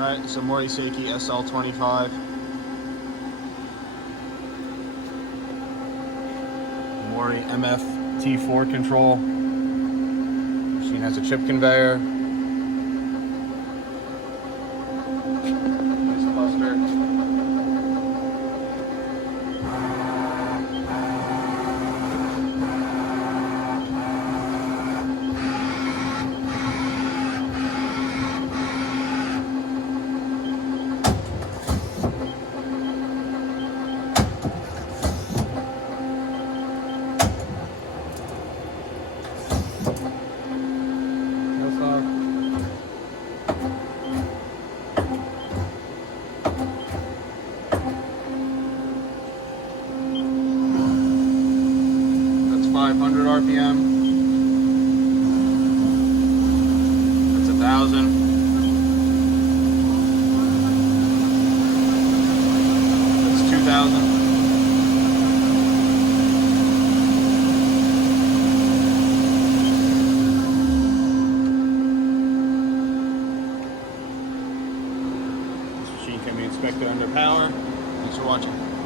Alright, so Mori Seiki SL25. Mori MF T4 control. Machine has a chip conveyor. Nice cluster. That's 500 RPM. That's 1,000. That's 2,000. This machine can be inspected under power. Thanks for watching.